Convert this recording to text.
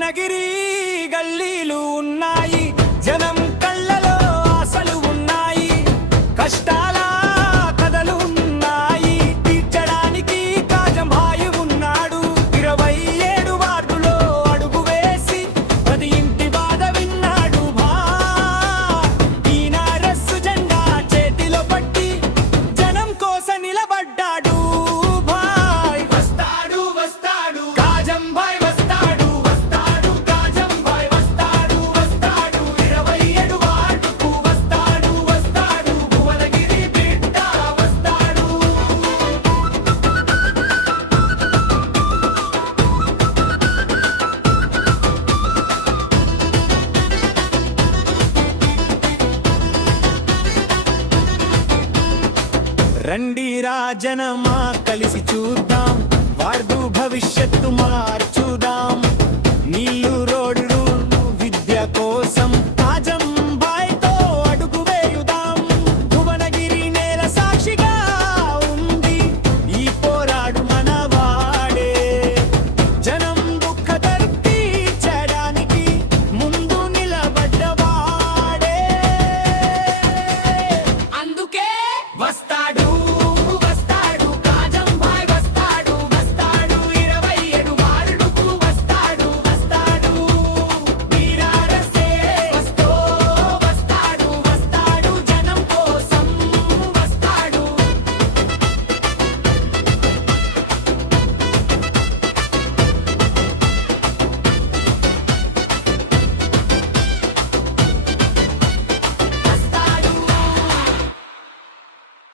భువనగిరి గల్లీలు ఉన్నాయి, జనం కళ్ళలో ఆశలు ఉన్నాయి, కష్టాల కథలు ఉన్నాయి, తీర్చడానికి కాజం భాయి ఉన్నాడు. 27 వార్డులో అడుగు వేసి ప్రతి ఇంటి బాధ విన్నాడు టీఆర్ఎస్ జెండా చేతిలో పట్టి జనం కోసం నిలబడ్డాడు. భాయ్ వస్తాడు వస్తాడు కాజం భాయ్ వస్తాడు వస్తాడు కాజం భాయ్ వస్తాడు వస్తాడు 27 వార్డుకు వస్తాడు వస్తాడు భువనగిరి బిడ్డ వస్తాడు. రండి రాజనమా కలిసి చూద్దాం, వార్డు భవిష్యత్తు మార్